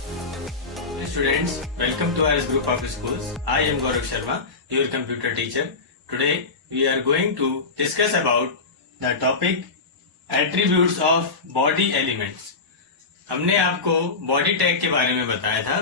Students, welcome to our group of schools. I am Gaurav Sharma, your computer teacher. Today we are going to discuss about the topic attributes of body elements. हमने आपको body tag के बारे में बताया था,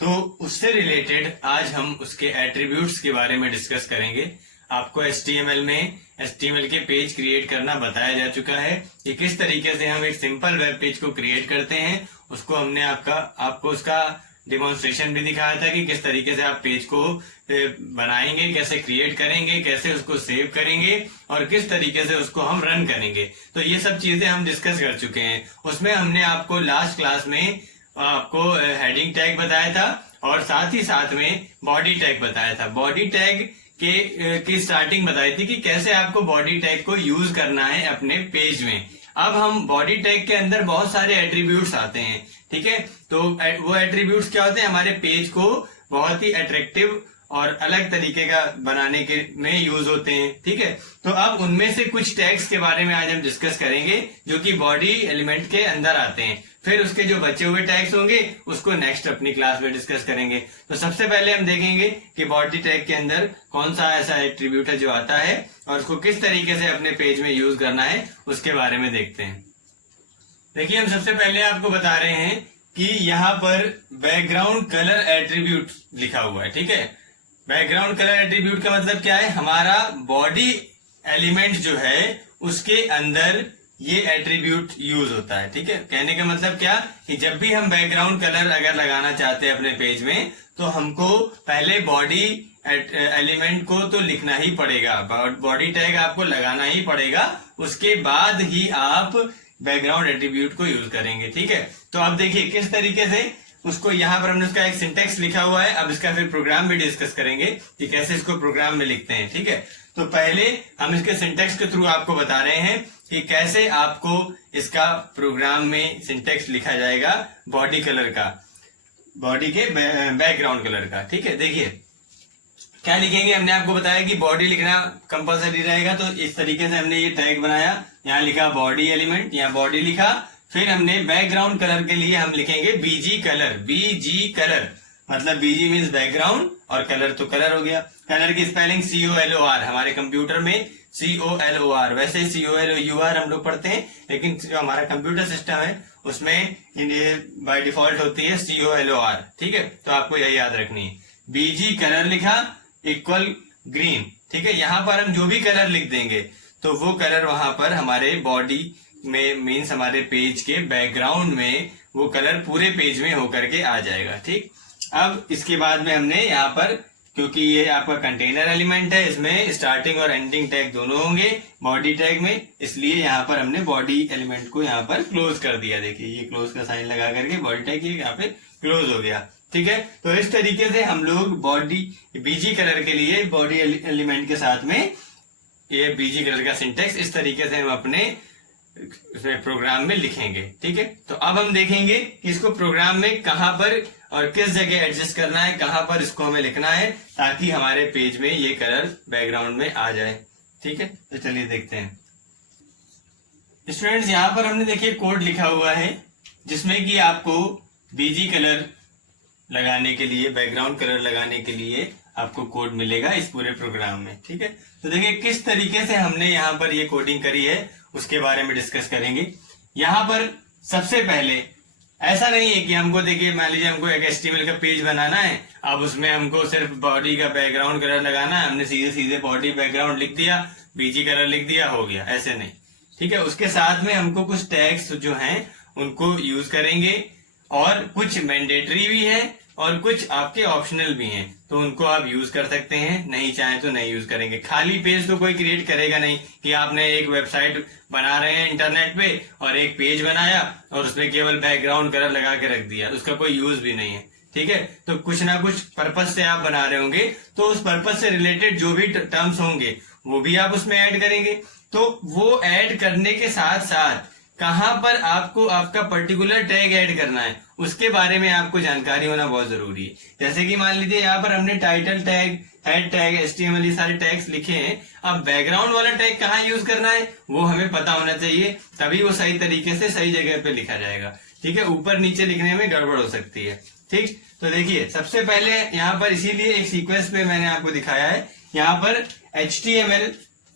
तो उससे related आज हम उसके एट्रीब्यूट्स के बारे में डिस्कस करेंगे। आपको HTML में HTML के पेज क्रिएट करना बताया जा चुका है कि किस तरीके से हम एक सिंपल वेब पेज को क्रिएट करते हैं। उसको हमने आपको उसका डिमॉन्स्ट्रेशन भी दिखाया था कि किस तरीके से आप पेज को बनाएंगे, कैसे क्रिएट करेंगे, कैसे उसको सेव करेंगे और किस तरीके से उसको हम रन करेंगे। तो ये सब चीजें हम डिस्कस कर चुके हैं। उसमें हमने आपको लास्ट क्लास में आपको हेडिंग टैग बताया था और साथ ही साथ में बॉडी टैग बताया था। बॉडी टैग की स्टार्टिंग बताई थी कि कैसे आपको बॉडी टैग को यूज करना है अपने पेज में। अब हम बॉडी टैग के अंदर बहुत सारे एट्रीब्यूट्स आते हैं, ठीक है। तो वो एट्रीब्यूट्स क्या होते हैं, हमारे पेज को बहुत ही अट्रैक्टिव और अलग तरीके का बनाने के में यूज होते हैं, ठीक है। तो अब उनमें से कुछ टैग्स के बारे में आज हम डिस्कस करेंगे जो कि बॉडी एलिमेंट के अंदर आते हैं। फिर उसके जो बचे हुए टैग्स होंगे उसको नेक्स्ट अपनी क्लास में डिस्कस करेंगे। तो सबसे पहले हम देखेंगे कि बॉडी टैग के अंदर कौन सा ऐसा एट्रीब्यूट है जो आता है और उसको किस तरीके से अपने पेज में यूज करना है, उसके बारे में देखते हैं। देखिए, हम सबसे पहले आपको बता रहे हैं कि यहाँ पर बैकग्राउंड कलर एट्रीब्यूट लिखा हुआ है, ठीक है। बैकग्राउंड कलर एट्रीब्यूट का मतलब क्या है, हमारा बॉडी एलिमेंट जो है उसके अंदर ये एट्रीब्यूट यूज होता है, ठीक है। कहने का मतलब क्या कि जब भी हम बैकग्राउंड कलर अगर लगाना चाहते हैं अपने पेज में तो हमको पहले बॉडी एलिमेंट को तो लिखना ही पड़ेगा, बॉडी टैग आपको लगाना ही पड़ेगा, उसके बाद ही आप बैकग्राउंड एट्रीब्यूट को यूज करेंगे, ठीक है। तो आप देखिए किस तरीके से उसको यहाँ पर हमने उसका एक सिंटेक्स लिखा हुआ है। अब इसका फिर प्रोग्राम भी डिस्कस करेंगे कि कैसे इसको प्रोग्राम में लिखते हैं, ठीक है। तो पहले हम इसके सिंटेक्स के थ्रू आपको बता रहे हैं कि कैसे आपको इसका प्रोग्राम में सिंटेक्स लिखा जाएगा बॉडी कलर का, बॉडी के बैकग्राउंड कलर का, ठीक है। देखिए क्या लिखेंगे, हमने आपको बताया कि बॉडी लिखना कंपलसरी रहेगा। तो इस तरीके से हमने ये टैग बनाया, यहाँ लिखा बॉडी एलिमेंट, यहाँ बॉडी लिखा। फिर हमने बैकग्राउंड कलर के लिए हम लिखेंगे बीजी कलर, बीजी कलर मतलब बीजी मीन्स बैकग्राउंड और कलर तो कलर हो गया। कलर की स्पेलिंग COLOR, हमारे कंप्यूटर में COLOR, वैसे COLOUR हम लोग पढ़ते हैं, लेकिन जो हमारा कंप्यूटर सिस्टम है उसमें बाय डिफॉल्ट होती है COLOR, ठीक है। तो आपको यही याद रखनी है। बीजी कलर लिखा इक्वल ग्रीन, ठीक है। यहाँ पर हम जो भी कलर लिख देंगे तो वो कलर वहां पर हमारे बॉडी में मीन्स हमारे पेज के बैकग्राउंड में वो कलर पूरे पेज में होकर के आ जाएगा, ठीक। अब इसके बाद में हमने यहाँ पर, क्योंकि ये आपका कंटेनर एलिमेंट है, इसमें स्टार्टिंग और एंडिंग टैग दोनों होंगे बॉडी टैग में, इसलिए यहाँ पर हमने बॉडी एलिमेंट को यहाँ पर क्लोज कर दिया। देखिए ये क्लोज का साइन लगा करके बॉडी टैग यहाँ पे क्लोज हो गया, ठीक है। तो इस तरीके से हम लोग बॉडी बीजी कलर के लिए बॉडी एलिमेंट के साथ में ये बीजी कलर का सिंटेक्स इस तरीके से हम अपने प्रोग्राम में लिखेंगे, ठीक है। तो अब हम देखेंगे कि इसको प्रोग्राम में कहां पर और किस जगह एडजस्ट करना है, कहां पर इसको हमें लिखना है ताकि हमारे पेज में ये कलर बैकग्राउंड में आ जाए, ठीक है। तो चलिए देखते हैं स्टूडेंट्स, यहाँ पर हमने देखिए कोड लिखा हुआ है जिसमें कि आपको बीजी कलर लगाने के लिए, बैकग्राउंड कलर लगाने के लिए आपको कोड मिलेगा इस पूरे प्रोग्राम में, ठीक है। तो देखिए किस तरीके से हमने यहाँ पर ये कोडिंग करी है उसके बारे में डिस्कस करेंगे। यहाँ पर सबसे पहले ऐसा नहीं है कि हमको, देखिए मान लीजिए हमको एक HTML का पेज बनाना है, अब उसमें हमको सिर्फ बॉडी का बैकग्राउंड कलर लगाना है, हमने सीधे सीधे बॉडी बैकग्राउंड लिख दिया, बीजी कलर लिख दिया, हो गया, ऐसे नहीं, ठीक है। उसके साथ में हमको कुछ टैग्स जो हैं उनको यूज करेंगे और कुछ मैंडेटरी भी है और कुछ आपके ऑप्शनल भी हैं, तो उनको आप यूज कर सकते हैं, नहीं चाहे तो नहीं यूज करेंगे। खाली पेज तो कोई क्रिएट करेगा नहीं कि आपने एक वेबसाइट बना रहे हैं इंटरनेट पे और एक पेज बनाया और उसमें केवल बैकग्राउंड कलर लगा के रख दिया, उसका कोई यूज भी नहीं है, ठीक है। तो कुछ ना कुछ पर्पज से आप बना रहे होंगे, तो उस पर्पज से रिलेटेड जो भी टर्म्स होंगे वो भी आप उसमें ऐड करेंगे। तो वो ऐड करने के साथ साथ कहां पर आपको आपका पर्टिकुलर टैग ऐड करना है उसके बारे में आपको जानकारी होना बहुत जरूरी है। जैसे कि मान लीजिए यहाँ पर हमने title tag, head tag, HTML ये सारे टैग्स लिखे हैं, अब बैकग्राउंड वाला टैग कहाँ यूज करना है वो हमें पता होना चाहिए, तभी वो सही तरीके से सही जगह पे लिखा जाएगा। ठीक है, ऊपर नीचे लिखने में गड़बड़ हो सकती है। ठीक, तो देखिए सबसे पहले यहाँ पर इसीलिए एक सीक्वेंस पे मैंने आपको दिखाया है। यहाँ पर HTML,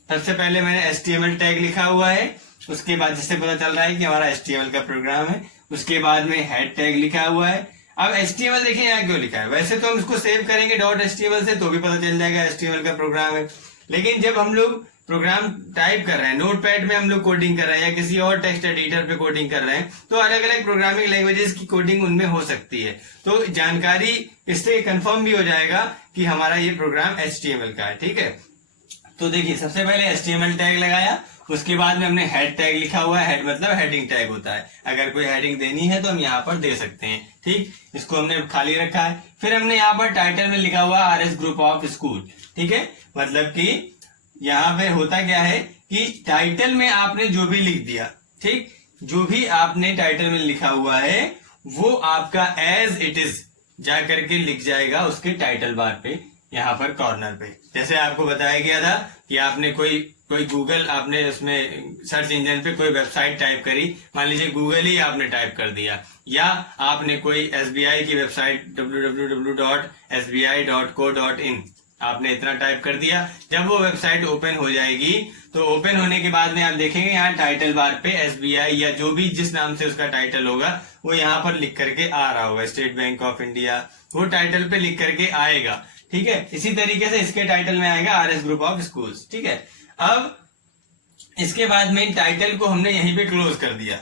सबसे पहले मैंने HTML टैग लिखा हुआ है, उसके बाद जिससे पता चल रहा है कि हमारा HTML का प्रोग्राम है। उसके बाद में हेड टैग लिखा हुआ है। अब HTML देखिए यहाँ क्यों लिखा है, वैसे तो हम इसको सेव करेंगे .html से तो भी पता चल जाएगा HTML का प्रोग्राम है, लेकिन जब हम लोग प्रोग्राम टाइप कर रहे हैं, नोटपैड में हम लोग कोडिंग कर रहे हैं या किसी और टेक्स्ट एडिटर पे कोडिंग कर रहे हैं, तो अलग अलग प्रोग्रामिंग लैंग्वेजेस की कोडिंग उनमें हो सकती है। तो जानकारी इससे कंफर्म भी हो जाएगा कि हमारा ये प्रोग्राम HTML का है। ठीक है, तो देखिए सबसे पहले HTML टैग लगाया, उसके बाद में हमने हेड टैग लिखा हुआ है। हेड मतलब हेडिंग टैग होता है, अगर कोई हेडिंग देनी है तो हम यहाँ पर दे सकते हैं। ठीक, इसको हमने खाली रखा है। फिर हमने यहाँ पर टाइटल में लिखा हुआ RS ग्रुप ऑफ स्कूल। ठीक है, मतलब कि यहाँ पे होता क्या है कि टाइटल में आपने जो भी लिख दिया, ठीक, जो भी आपने टाइटल में लिखा हुआ है वो आपका एज इट इज जा करके लिख जाएगा उसके टाइटल बार पे, यहाँ पर कॉर्नर पे। जैसे आपको बताया गया था कि आपने कोई गूगल, आपने उसमें सर्च इंजन पे कोई वेबसाइट टाइप करी, मान लीजिए गूगल ही आपने टाइप कर दिया, या आपने कोई SBI की वेबसाइट www.sbi.co.in आपने इतना टाइप कर दिया। जब वो वेबसाइट ओपन हो जाएगी तो ओपन होने के बाद में आप देखेंगे यहाँ टाइटल बार पे SBI या जो भी जिस नाम से उसका टाइटल होगा वो यहाँ पर लिख करके आ रहा होगा, स्टेट बैंक ऑफ इंडिया, वो टाइटल पे लिख करके आएगा। ठीक है, इसी तरीके से इसके टाइटल में आएगा RS ग्रुप ऑफ स्कूल्स। ठीक है, अब इसके बाद में टाइटल को हमने यहीं पे क्लोज कर दिया।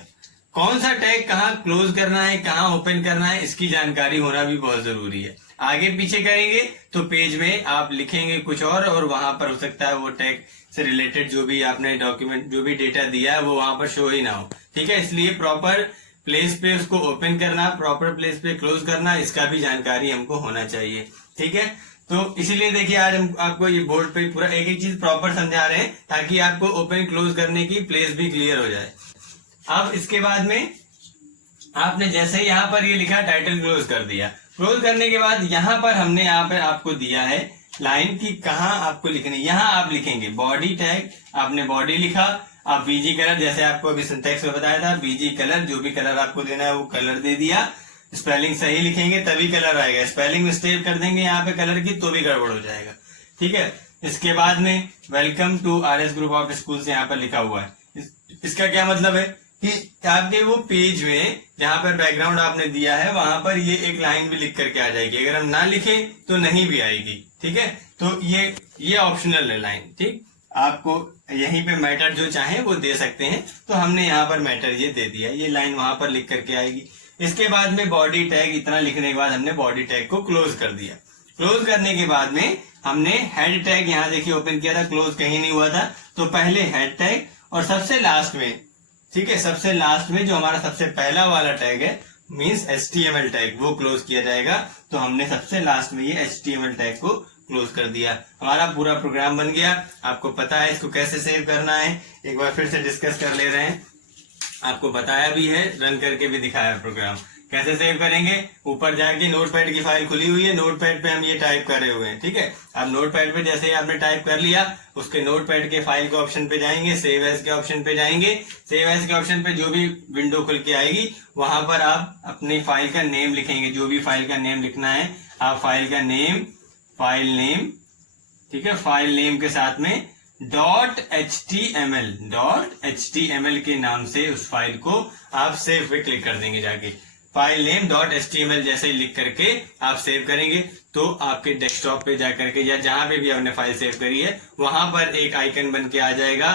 कौन सा टैग कहाँ क्लोज करना है, कहाँ ओपन करना है, इसकी जानकारी होना भी बहुत जरूरी है। आगे पीछे करेंगे तो पेज में आप लिखेंगे कुछ और वहां पर हो सकता है वो टैग से रिलेटेड जो भी आपने डॉक्यूमेंट, जो भी डेटा दिया है वो वहां पर शो ही ना हो। ठीक है, इसलिए प्रॉपर प्लेस पे उसको ओपन करना, प्रॉपर प्लेस पे क्लोज करना, इसका भी जानकारी हमको होना चाहिए। ठीक है, तो इसीलिए देखिए आज हम आपको ये बोर्ड पे पूरा एक एक चीज प्रॉपर समझा रहे हैं ताकि आपको ओपन क्लोज करने की प्लेस भी क्लियर हो जाए। अब इसके बाद में आपने जैसे ही यहाँ पर ये लिखा टाइटल क्लोज कर दिया, क्लोज करने के बाद यहाँ पर हमने यहाँ पर आपको दिया है लाइन की कहाँ आपको लिखनी। यहाँ आप लिखेंगे बॉडी टैग, आपने बॉडी लिखा, आप बीजी कलर, जैसे आपको अभी सिंटैक्स में बताया था, बीजी कलर, जो भी कलर आपको देना है वो कलर दे दिया। स्पेलिंग सही लिखेंगे तभी कलर आएगा, स्पेलिंग मिस्टेक कर देंगे यहाँ पे कलर की तो भी गड़बड़ हो जाएगा। ठीक है, इसके बाद में welcome to RS group of school यहाँ पर लिखा हुआ है। इसका क्या मतलब है कि आपके वो पेज में जहां पर बैकग्राउंड आपने दिया है वहां पर ये एक लाइन भी लिख करके आ जाएगी, अगर हम ना लिखें तो नहीं भी आएगी। ठीक है, तो ये ऑप्शनल है लाइन। ठीक, आपको यहीं पे मैटर जो चाहे वो दे सकते हैं, तो हमने यहाँ पर मैटर ये दे दिया, ये लाइन वहां पर लिख करके आएगी। इसके बाद में बॉडी टैग, इतना लिखने के बाद हमने बॉडी टैग को क्लोज कर दिया। क्लोज करने के बाद में हमने हेड टैग यहाँ देखिए ओपन किया था, क्लोज कहीं नहीं हुआ था, तो पहले हेड टैग और सबसे लास्ट में, ठीक है, सबसे लास्ट में जो हमारा सबसे पहला वाला टैग है मींस HTML टैग, वो क्लोज किया जाएगा। तो हमने सबसे लास्ट में ये HTML टैग को क्लोज कर दिया, हमारा पूरा प्रोग्राम बन गया। आपको पता है इसको कैसे सेव करना है, एक बार फिर से डिस्कस कर ले रहे हैं। आपको बताया भी है, रन करके भी दिखाया है प्रोग्राम कैसे सेव करेंगे। ऊपर जाके नोटपैड की फाइल खुली हुई है, नोटपैड पे हम ये टाइप करे हुए हैं। ठीक है, अब नोटपैड पे जैसे ही आपने टाइप कर लिया, उसके नोटपैड के फाइल के ऑप्शन पे जाएंगे, सेव एज के ऑप्शन पे जाएंगे। सेव एज के ऑप्शन पे जो भी विंडो खुल के आएगी वहां पर आप अपनी फाइल का नेम लिखेंगे, जो भी फाइल का नेम लिखना है आप फाइल का नेम, फाइल नेम, ठीक है, फाइल नेम के साथ में .html के नाम से उस फाइल को आप सेव पे क्लिक कर देंगे। जाके फाइल नेम .html जैसे ही लिख करके आप सेव करेंगे तो आपके डेस्कटॉप पे जाकर के या जहां पे भी आपने फाइल सेव करी है वहां पर एक आइकन बन के आ जाएगा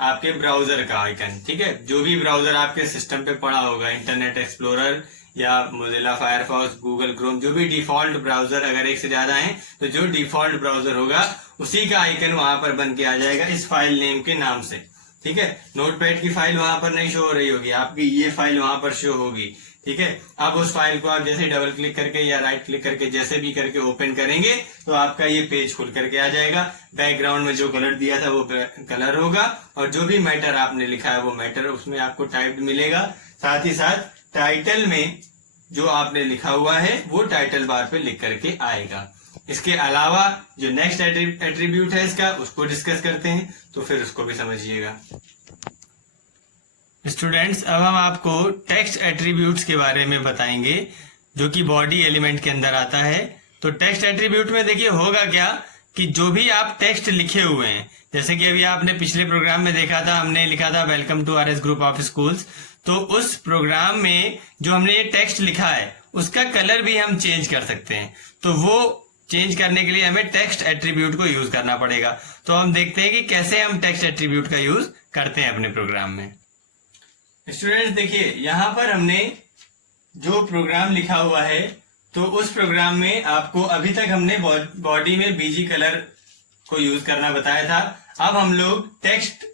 आपके ब्राउजर का आइकन। ठीक है, जो भी ब्राउजर आपके सिस्टम पे पड़ा होगा, इंटरनेट एक्सप्लोरर या मोजिला फायरफॉक्स, गूगल क्रोम, जो भी डिफॉल्ट ब्राउजर, अगर एक से ज्यादा है तो जो डिफॉल्ट ब्राउजर होगा उसी का आइकन वहां पर बन के आ जाएगा इस फाइल नेम के नाम से। ठीक है, नोटपैड की फाइल वहां पर नहीं शो हो रही होगी, आपकी ये फाइल वहां पर शो होगी। ठीक है, अब उस फाइल को आप जैसे डबल क्लिक करके या राइट क्लिक करके जैसे भी करके ओपन करेंगे तो आपका ये पेज खुल करके आ जाएगा। बैकग्राउंड में जो कलर दिया था वो कलर होगा और जो भी मैटर आपने लिखा है वो मैटर उसमें आपको टाइप्ड मिलेगा। साथ ही साथ टाइटल में जो आपने लिखा हुआ है वो टाइटल बार पे लिख करके आएगा। इसके अलावा जो नेक्स्ट एट्रीब्यूट है इसका, उसको डिस्कस करते हैं, तो फिर उसको भी समझिएगा। स्टूडेंट्स, अब हम आपको टेक्स्ट एट्रीब्यूट्स के बारे में बताएंगे जो कि बॉडी एलिमेंट के अंदर आता है। तो टेक्स्ट एट्रीब्यूट में देखिए होगा क्या कि जो भी आप टेक्स्ट लिखे हुए हैं, जैसे कि अभी आपने पिछले प्रोग्राम में देखा था, हमने लिखा था welcome to RS group of schools. तो उस प्रोग्राम में जो हमने ये टेक्स्ट लिखा है उसका कलर भी हम चेंज कर सकते हैं। तो वो चेंज करने के लिए हमें टेक्स्ट एट्रीब्यूट को यूज करना पड़ेगा। तो हम देखते हैं कि कैसे हम टेक्स्ट एट्रीब्यूट का यूज करते हैं अपने प्रोग्राम में। स्टूडेंट्स देखिए, यहाँ पर हमने जो प्रोग्राम लिखा हुआ है, तो उस प्रोग्राम में आपको अभी तक हमने बॉडी में बीजी कलर को यूज करना बताया था। अब हम लोग टेक्स्ट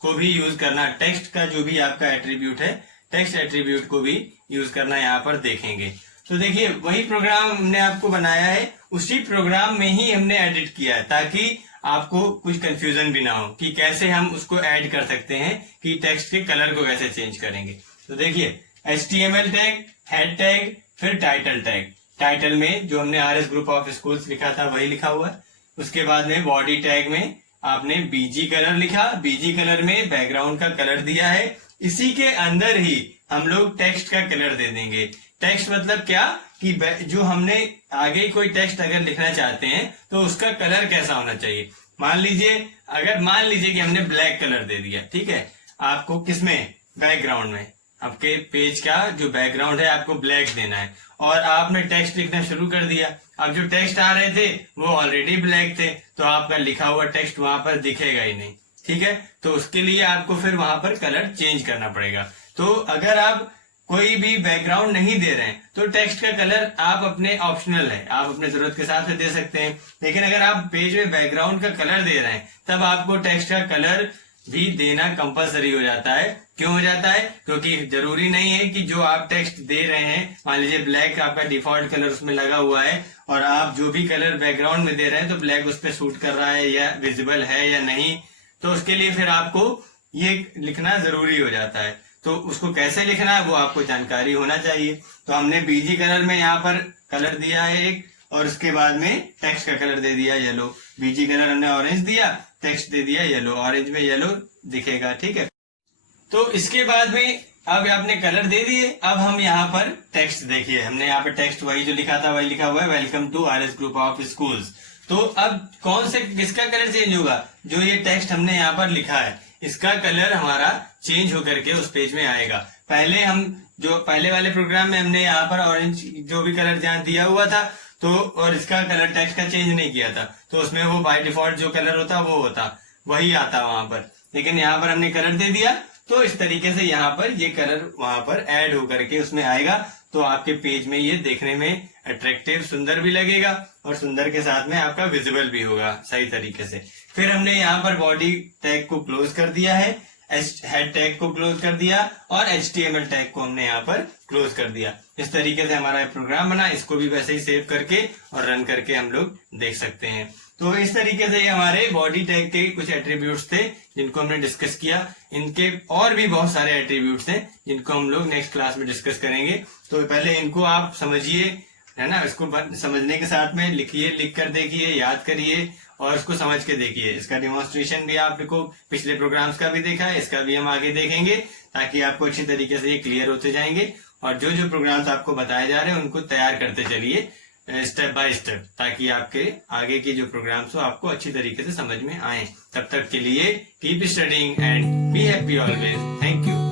को भी यूज करना, टेक्स्ट का जो भी आपका एट्रीब्यूट है, टेक्स्ट एट्रीब्यूट को भी यूज करना यहाँ पर देखेंगे। तो देखिए, वही प्रोग्राम हमने आपको बनाया है, उसी प्रोग्राम में ही हमने एडिट किया है ताकि आपको कुछ कंफ्यूजन भी ना हो कि कैसे हम उसको ऐड कर सकते हैं, कि टेक्स्ट के कलर को कैसे चेंज करेंगे। तो देखिए, HTML टैग, हेड टैग, फिर टाइटल टैग। टाइटल में जो हमने आरएस ग्रुप ऑफ स्कूल्स लिखा था वही लिखा हुआ है। उसके बाद में बॉडी टैग में आपने बीजी कलर लिखा, बीजी कलर में बैकग्राउंड का कलर दिया है। इसी के अंदर ही हम लोग टेक्स्ट का कलर दे देंगे। टेक्स्ट मतलब क्या कि जो हमने आगे कोई टेक्स्ट अगर लिखना चाहते हैं तो उसका कलर कैसा होना चाहिए। मान लीजिए कि हमने ब्लैक कलर दे दिया, ठीक है, आपको किसमें, बैकग्राउंड में, आपके पेज का जो बैकग्राउंड है आपको ब्लैक देना है, और आपने टेक्स्ट लिखना शुरू कर दिया। अब जो टेक्स्ट आ रहे थे वो ऑलरेडी ब्लैक थे, तो आपका लिखा हुआ टेक्स्ट वहां पर दिखेगा ही नहीं, ठीक है। तो उसके लिए आपको फिर वहां पर कलर चेंज करना पड़ेगा। तो अगर आप कोई भी बैकग्राउंड नहीं दे रहे हैं तो टेक्स्ट का कलर आप अपने ऑप्शनल है, आप अपने जरूरत के हिसाब से दे सकते हैं। लेकिन अगर आप पेज में बैकग्राउंड का कलर दे रहे हैं तब आपको टेक्स्ट का कलर भी देना कंपलसरी हो जाता है। क्यों हो जाता है? क्योंकि जरूरी नहीं है कि जो आप टेक्स्ट दे रहे हैं, मान लीजिए ब्लैक आपका डिफॉल्ट कलर उसमें लगा हुआ है और आप जो भी कलर बैकग्राउंड में दे रहे हैं तो ब्लैक उस पर सूट कर रहा है या विजिबल है या नहीं, तो उसके लिए फिर आपको ये लिखना जरूरी हो जाता है। तो उसको कैसे लिखना है वो आपको जानकारी होना चाहिए। तो हमने बीजी कलर में यहाँ पर कलर दिया है एक, और उसके बाद में टेक्स्ट का कलर दे दिया येलो। बीजी कलर हमने ऑरेंज दिया, टेक्स्ट दे दिया येलो, ऑरेंज में येलो दिखेगा, ठीक है। तो इसके बाद में अब आपने कलर दे दिए, अब हम यहाँ पर टेक्स्ट देखिए, हमने यहाँ पर टेक्स्ट वही जो लिखा था वही लिखा हुआ है, welcome to RS group of schools. तो अब किसका कलर चेंज होगा? जो ये टेक्स्ट हमने यहाँ पर लिखा है इसका कलर हमारा चेंज होकर के उस पेज में आएगा। पहले हम जो पहले वाले प्रोग्राम में हमने यहाँ पर ऑरेंज जो भी कलर जहाँ दिया हुआ था, तो और इसका कलर टेक्स्ट का चेंज नहीं किया था, तो उसमें वो बाय डिफॉल्ट जो कलर होता वो होता, वही आता वहां पर। लेकिन यहाँ पर हमने कलर दे दिया तो इस तरीके से यहाँ पर ये कलर वहां पर ऐड होकर के उसमें आएगा। तो आपके पेज में ये देखने में अट्रैक्टिव, सुंदर भी लगेगा और सुंदर के साथ में आपका विजिबल भी होगा सही तरीके से। फिर हमने यहाँ पर बॉडी टैग को क्लोज कर दिया है, हेड टैग को क्लोज कर दिया और HTML टैग को हमने यहाँ पर क्लोज कर दिया। इस तरीके से हमारा प्रोग्राम बना। इसको भी वैसे ही सेव करके और रन करके हम लोग देख सकते हैं। तो इस तरीके से ये हमारे बॉडी टैग के कुछ एट्रीब्यूट्स थे जिनको हमने डिस्कस किया। इनके और भी बहुत सारे एट्रीब्यूट्स हैं जिनको हम लोग नेक्स्ट क्लास में डिस्कस करेंगे। तो पहले इनको आप समझिए, है ना, इसको समझने के साथ में लिखिए, लिख कर देखिए, याद करिए और उसको समझ के देखिए। इसका डेमोन्स्ट्रेशन भी आपको पिछले प्रोग्राम्स का भी देखा है, इसका भी हम आगे देखेंगे ताकि आपको अच्छी तरीके से ये क्लियर होते जाएंगे। और जो जो प्रोग्राम्स आपको बताए जा रहे हैं उनको तैयार करते चलिए स्टेप बाय स्टेप, ताकि आपके आगे के जो प्रोग्राम्स हो आपको अच्छी तरीके से समझ में आए। तब तक के लिए keep studying and be happy always. Thank you.